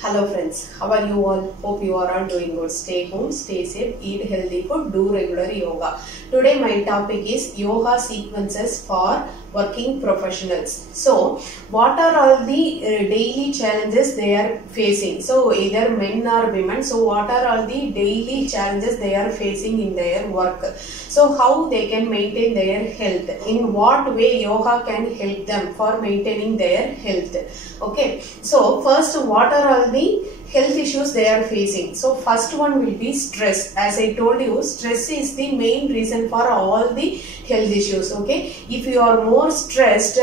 Hello friends, how are you all? Hope you are all doing good. Stay home, stay safe, eat healthy food, do regular yoga. Today my topic is yoga sequences for working professionals. So what are all the daily challenges they are facing? So either men or women. So what are all the daily challenges they are facing in their work? So how they can maintain their health? In what way yoga can help them for maintaining their health? Okay, so first, what are all the health issues they are facing? So first one will be stress. As I told you, stress is the main reason for all the health issues. Okay, if you are more stressed,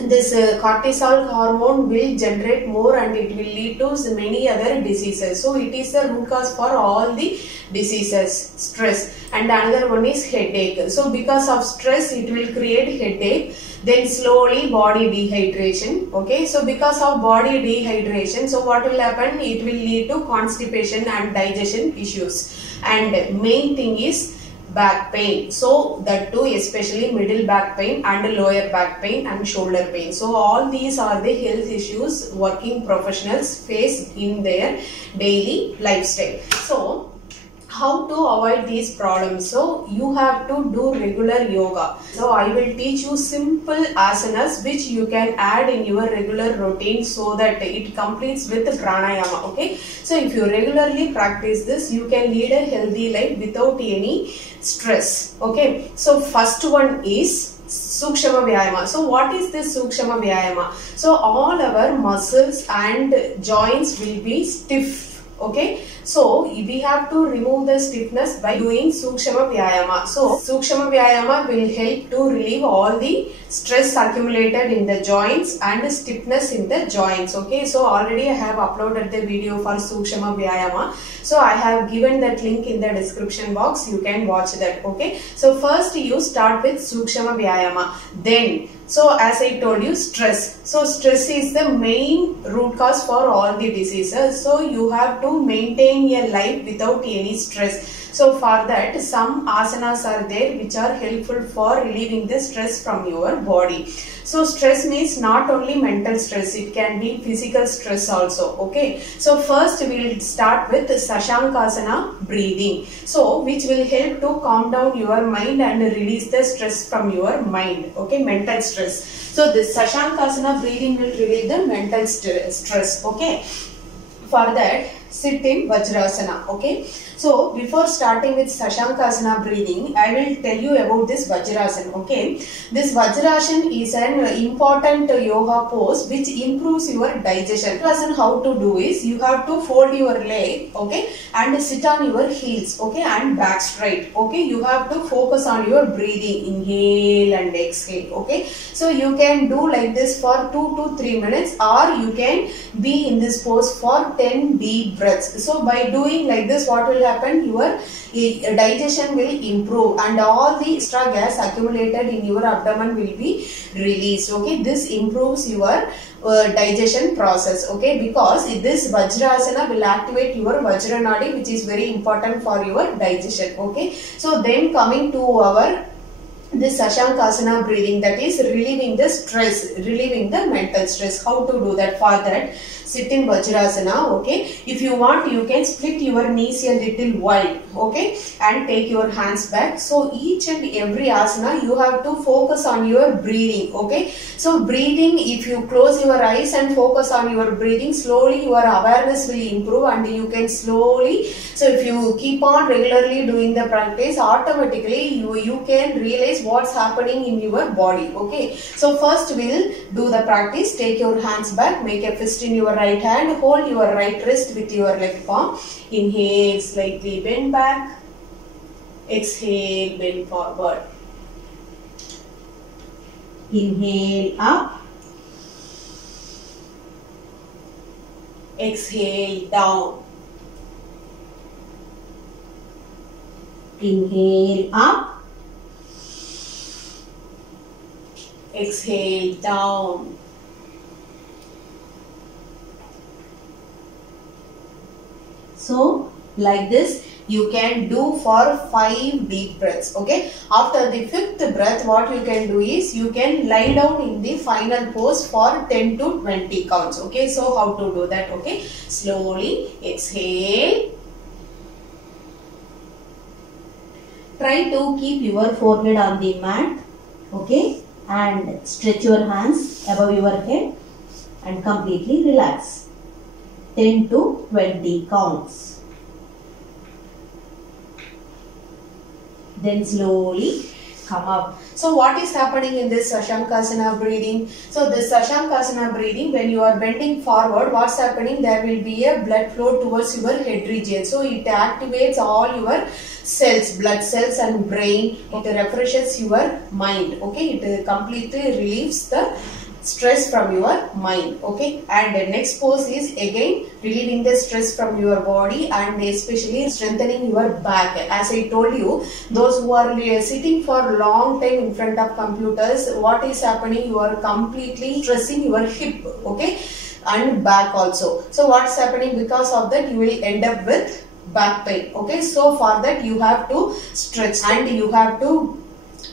this cortisol hormone will generate more and it will lead to many other diseases. So it is the root cause for all the diseases, stress. And another one is headache. So because of stress it will create headache. Then slowly body dehydration. Okay, so because of body dehydration, so what will happen? It will lead to constipation and digestion issues. And main thing is back pain. So that too, especially middle back pain and lower back pain and shoulder pain. So all these are the health issues working professionals face in their daily lifestyle. So how to avoid these problems? So you have to do regular yoga. So I will teach you simple asanas which you can add in your regular routine so that it completes with pranayama. Okay, so if you regularly practice this, you can lead a healthy life without any stress. Okay, so first one is Sukshma Vyayama. So what is this Sukshma Vyayama? So all our muscles and joints will be stiff. Okay, so we have to remove the stiffness by doing Sukshma Vyayama. So Sukshma Vyayama will help to relieve all the stress accumulated in the joints and stiffness in the joints. Okay, so already I have uploaded the video for Sukshma Vyayama. So I have given that link in the description box. You can watch that. Okay, so first you start with Sukshma Vyayama. Then, so as I told you, stress. So stress is the main root cause for all the diseases. So you have to maintain a life without any stress. So for that, some asanas are there which are helpful for relieving the stress from your body. So stress means not only mental stress, it can be physical stress also. Okay, so first we will start with Sashankasana breathing. So which will help to calm down your mind and release the stress from your mind. Okay, mental stress. So this Sashankasana breathing will relieve the mental stress. Okay, for that, sit in Vajrasana. Okay, so before starting with Sashankasana breathing, I will tell you about this Vajrasana. Okay, this Vajrasana is an important yoga pose which improves your digestion. Vajrasana, how to do is you have to fold your leg, okay, and sit on your heels, okay, and back straight. Okay, you have to focus on your breathing, inhale and exhale. Okay, so you can do like this for 2 to 3 minutes, or you can be in this pose for 10 deep breaths. So by doing like this, what will happen? Your digestion will improve and all the extra gas accumulated in your abdomen will be released. Okay, this improves your digestion process. Okay, because this Vajrasana will activate your Vajranadi, which is very important for your digestion. Okay, so then coming to our this Sashankasana breathing, that is relieving the stress, relieving the mental stress. How to do that? For that, sit in Vajrasana. Okay, if you want, you can split your knees a little wide. Okay, and take your hands back. So each and every asana you have to focus on your breathing. Okay, so breathing, if you close your eyes and focus on your breathing, slowly your awareness will improve and you can slowly, so if you keep on regularly doing the practice, automatically you can realize what's happening in your body. Okay, so first we'll do the practice. Take your hands back, make a fist in your right hand, hold your right wrist with your left palm. Inhale, slightly bend back. Exhale, bend forward. Inhale up. Exhale down. Inhale up. Exhale down. So like this, You can do for 5 deep breaths. Okay. After the 5th breath, what you can do is you can lie down in the final pose for 10 to 20 counts. Okay. So how to do that? Okay. Slowly exhale. Try to keep your forehead on the mat. Okay. And stretch your hands above your head and completely relax. 10 to 20 counts. Then slowly come up. So what is happening in this Shankasana breathing? So this Shankasana breathing, when you are bending forward, what's happening? There will be a blood flow towards your head region. So it activates all your cells, blood cells and brain. It refreshes your mind. Okay, it completely relieves the stress from your mind. Okay, and the next pose is again relieving the stress from your body and especially strengthening your back. As I told you, those who are sitting for long time in front of computers, what is happening? You are completely stressing your hip. Okay, and back also. So what's happening? Because of that, you will end up with back pain. Okay, so for that you have to stretch and you have to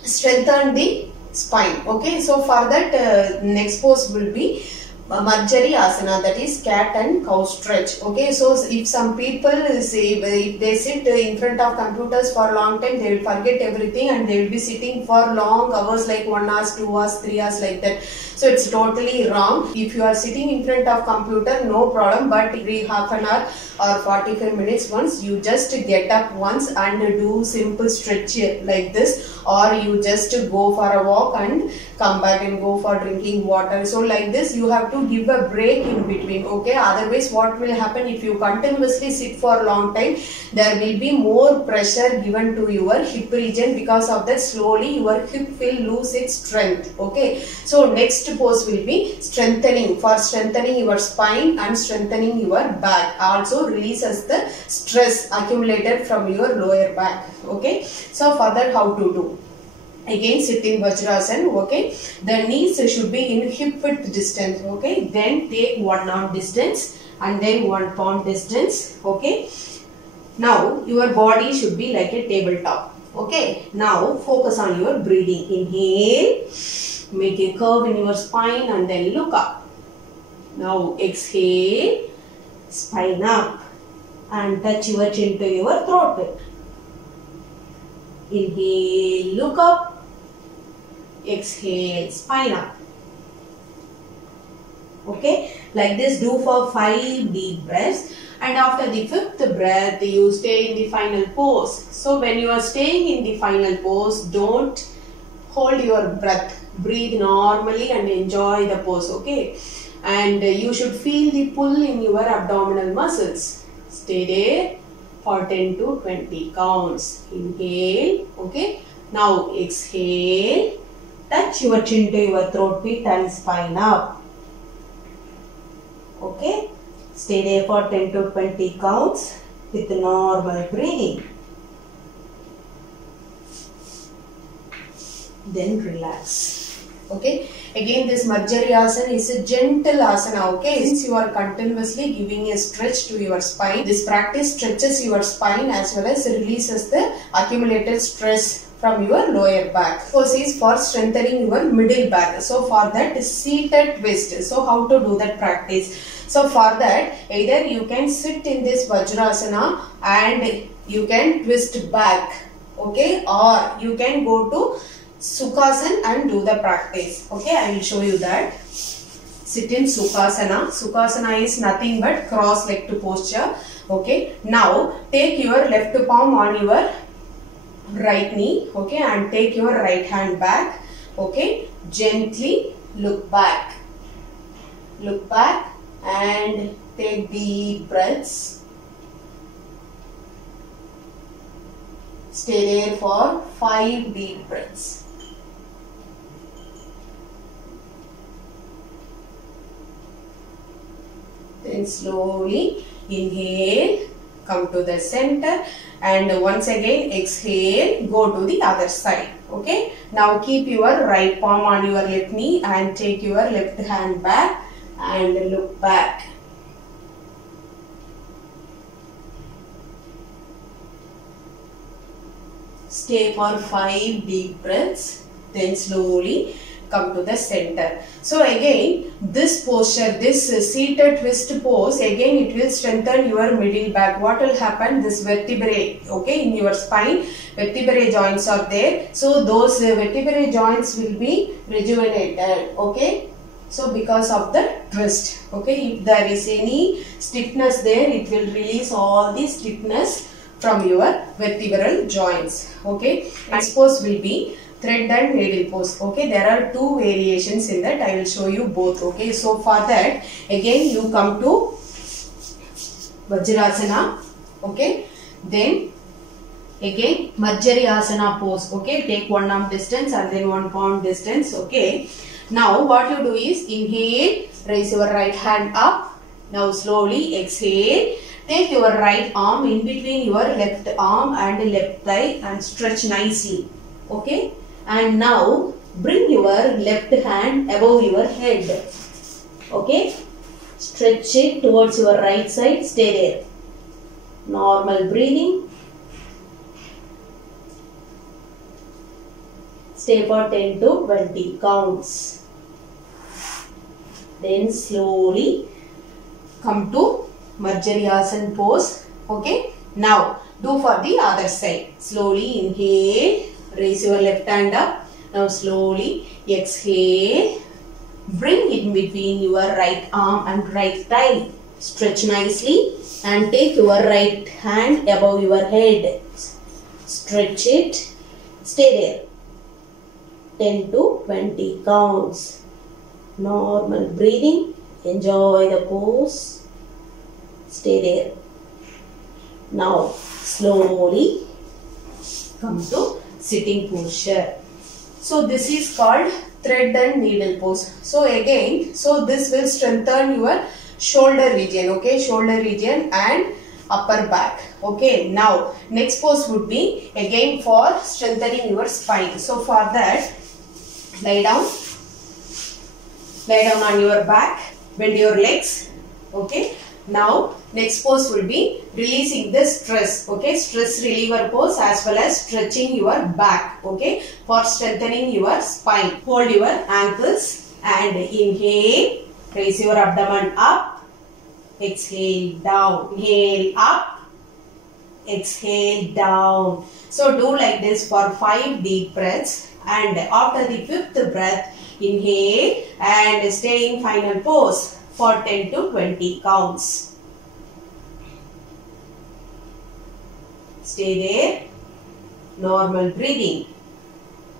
strengthen the spine. Okay, so for that next pose will be Marjari Asana, that is cat and cow stretch. Okay, so if some people say if they sit in front of computers for a long time, they will forget everything and they will be sitting for long hours like 1 hour, 2 hours, 3 hours like that. So it's totally wrong. If you are sitting in front of computer, no problem, but every half an hour or 45 minutes once, you just get up once and do simple stretch like this, or you just go for a walk and come back and go for drinking water. So like this you have to give a break in between. Okay, otherwise what will happen if you continuously sit for a long time? There will be more pressure given to your hip region. Because of that, slowly your hip will lose its strength. Okay, so next pose will be strengthening, for strengthening your spine and strengthening your back. Also releases the stress accumulated from your lower back. Okay, so for that, how to do? Again, sit in Vajrasana. Okay, the knees should be in hip width distance. Okay, then take 1 arm distance and then 1 palm distance. Okay, now your body should be like a tabletop. Okay, now focus on your breathing. Inhale, make a curve in your spine and then look up. Now exhale, spine up and touch your chin to your throat pit. Inhale, look up. Exhale, spine up. Okay, like this do for 5 deep breaths, and after the 5th breath you stay in the final pose. So when you are staying in the final pose, don't hold your breath. Breathe normally and enjoy the pose. Okay, and you should feel the pull in your abdominal muscles. Stay there for 10 to 20 counts. Inhale. Okay, now exhale, touch your chin to your throat pit and spine up. Okay, stay there for 10 to 20 counts with normal breathing. Then relax. Okay, again this Marjari Asana is a gentle asana. Okay, since you are continuously giving a stretch to your spine, this practice stretches your spine as well as releases the accumulated stress from your lower back. Pose is for strengthening your middle back. So for that, seated twist. So how to do that practice? So for that, either you can sit in this Vajrasana and you can twist back. Okay, or you can go to Sukhasana and do the practice. Okay, I will show you that. Sit in Sukhasana. Sukhasana is nothing but cross-legged posture. Okay, now take your left palm on your right knee. Okay, and take your right hand back. Okay, gently look back. Look back and take deep breaths. Stay there for 5 deep breaths. Then slowly inhale, come to the center, and once again exhale, go to the other side. Okay, now keep your right palm on your left knee and take your left hand back and look back. stay for 5 deep breaths, then slowly come to the center. So again, this posture, this seated twist pose, again it will strengthen your middle back. What will happen? This vertebrae, okay, in your spine, vertebrae joints are there. So those vertebrae joints will be rejuvenated, okay. So because of the twist, okay, if there is any stiffness there, it will release all the stiffness from your vertebral joints, okay. Next pose will be thread and needle pose, okay. There are 2 variations in that. I will show you both, okay. So for that, again you come to Vajrasana, okay. Then again Marjariyasana pose, okay. Take 1 arm distance and then 1 palm distance, okay. Now what you do is inhale, raise your right hand up. Now slowly exhale. Take your right arm in between your left arm and left thigh and stretch nicely, okay. And now bring your left hand above your head, okay. Stretch it towards your right side, stay there. Normal breathing. Stay for 10 to 20 counts. Then slowly come to Marjariyasana pose, okay. Now do for the other side. Slowly inhale, raise your left hand up. Now slowly exhale, bring it between your right arm and right thigh. Stretch nicely and take your right hand above your head. Stretch it, stay there. 10 to 20 counts. Normal breathing. Enjoy the pose. Stay there. Now slowly come to sitting posture. So this is called thread and needle pose. So again, so this will strengthen your shoulder region, okay, shoulder region and upper back, okay. Now next pose would be again for strengthening your spine. So for that, lie down on your back, bend your legs, okay. Now next pose will be releasing the stress, okay, stress reliever pose as well as stretching your back, okay, for strengthening your spine. Hold your ankles and inhale, raise your abdomen up, exhale down, inhale up, exhale down. So do like this for 5 deep breaths, and after the 5th breath, inhale and stay in final pose for 10 to 20 counts. Stay there. Normal breathing.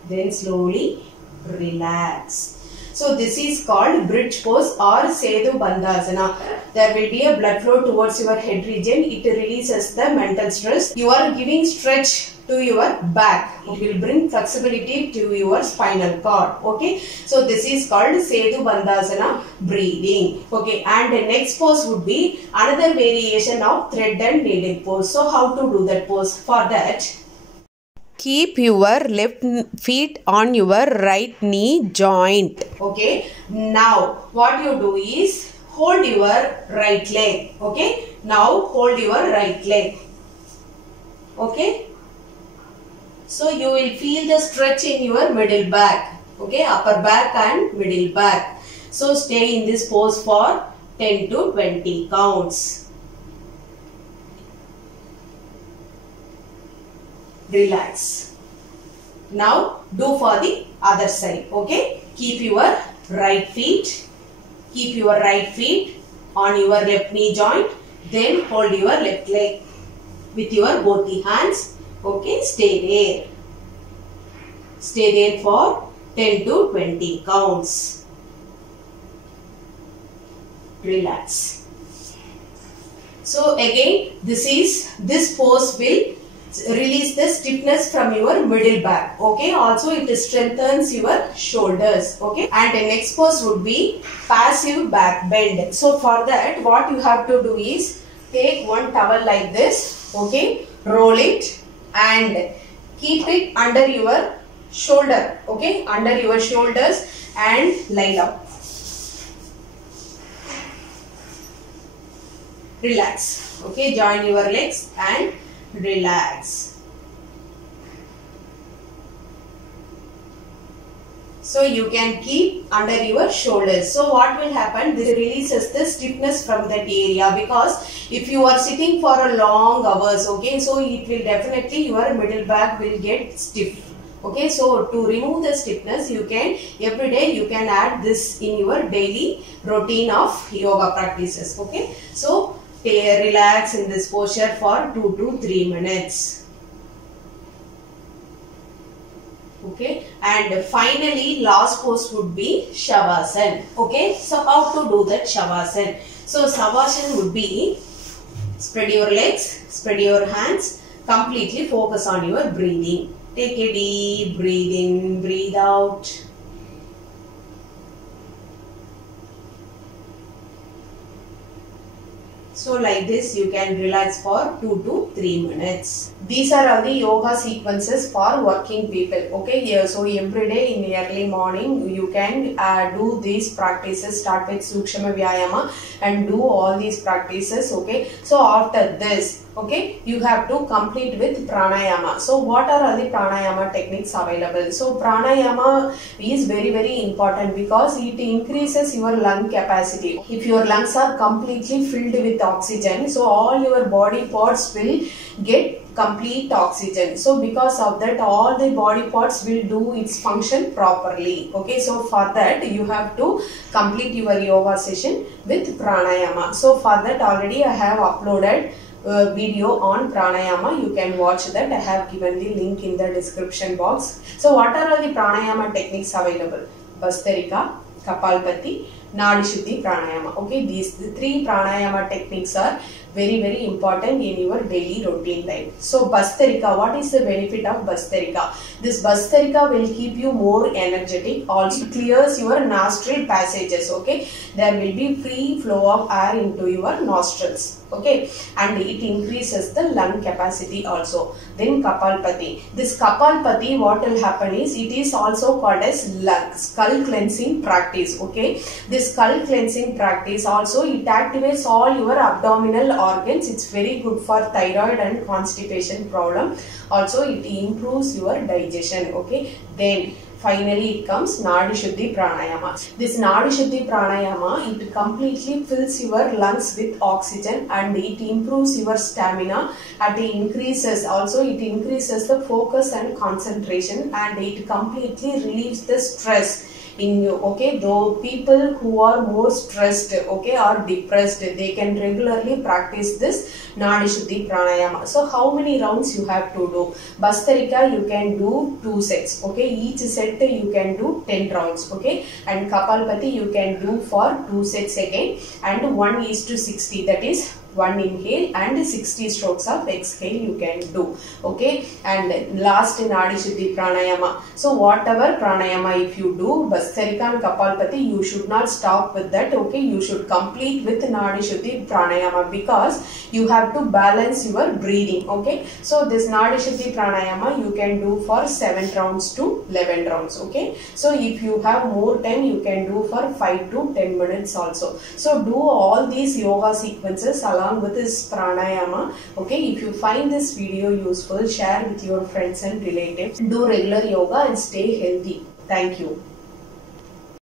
Then slowly relax. So this is called bridge pose or Setu Bandhasana. There will be a blood flow towards your head region. It releases the mental stress. You are giving stretch to your back. It will bring flexibility to your spinal cord. Okay. So this is called Setu Bandhasana breathing. Okay. And the next pose would be another variation of thread and needle pose. So how to do that pose? For that, keep your left feet on your right knee joint. Okay. Now what you do is hold your right leg. Okay. Now hold your right leg. Okay. So you will feel the stretch in your middle back. Okay. Upper back and middle back. So stay in this pose for 10 to 20 counts. Relax. Now do for the other side. Okay. Keep your right feet on your left knee joint. Then hold your left leg with your both the hands. Okay. Stay there. Stay there for 10 to 20 counts. Relax. So again, this pose will release the stiffness from your middle back. Okay. Also it strengthens your shoulders. Okay. And the next pose would be passive back bend. So for that, what you have to do is take one towel like this. Okay. Roll it and keep it under your shoulder. Okay. Under your shoulders and lie down. Relax. Okay. Join your legs and relax. So you can keep under your shoulders. So what will happen? This releases the stiffness from that area, because if you are sitting for a long hours, okay, so it will definitely, your middle back will get stiff. Okay, so to remove the stiffness, you can every day you can add this in your daily routine of yoga practices. Okay, so relax in this posture for 2 to 3 minutes. Okay, and finally last pose would be Shavasana. Okay, so how to do that Shavasana? So Shavasana would be spread your legs, spread your hands, completely focus on your breathing. Take a deep breathe in, breathe out. So like this you can relax for 2 to 3 minutes. These are all the yoga sequences for working people. Okay, yeah, so every day in the early morning you can do these practices. Start with Sukshma Vyayama and do all these practices. Okay, so after this, okay, you have to complete with pranayama. So what are all the pranayama techniques available? So pranayama is very important because it increases your lung capacity. If your lungs are completely filled with oxygen, so all your body parts will get complete oxygen. So because of that, all the body parts will do its function properly. Okay, so for that you have to complete your yoga session with pranayama. So for that already I have uploaded video on pranayama. You can watch that. I have given the link in the description box. So what are all the pranayama techniques available? Bhastrika, Kapalbhati, Nadi Shuddhi pranayama. Okay, these three pranayama techniques are very important in your daily routine life. So Bhastrika, what is the benefit of Bhastrika? This Bhastrika will keep you more energetic. Also clears your nostril passages. Okay, there will be free flow of air into your nostrils. Okay, and it increases the lung capacity also. Then Kapalbhati. This Kapalbhati, what will happen is, it is also called as skull cleansing practice. Okay, this skull cleansing practice also, it activates all your abdominal organs. It's very good for thyroid and constipation problem. Also it improves your digestion. Okay, then finally it comes Nadi Shuddhi pranayama. This Nadi Shuddhi pranayama, it completely fills your lungs with oxygen and it improves your stamina, and it increases the focus and concentration, and it completely relieves the stress in you. Okay, though people who are more stressed, okay, or depressed, they can regularly practice this Nadi Shuddhi pranayama. So how many rounds you have to do? Bhastrika you can do 2 sets. Okay, each set you can do 10 rounds. Okay, and Kapalbhati you can do for 2 sets again, and 1:60, that is 1 inhale and 60 strokes of exhale you can do. Okay, and last Nadi Shuddhi pranayama. So whatever pranayama if you do, Bhastrika and Kapalbhati, you should not stop with that. Okay, you should complete with Nadi Shuddhi pranayama, because you have to balance your breathing. Okay, so this Nadi Shuddhi pranayama you can do for 7 rounds to 11 rounds. Okay, so if you have more time you can do for 5 to 10 minutes also. So do all these yoga sequences along with this pranayama. Okay, if you find this video useful, share with your friends and relatives. Do regular yoga and stay healthy. Thank you.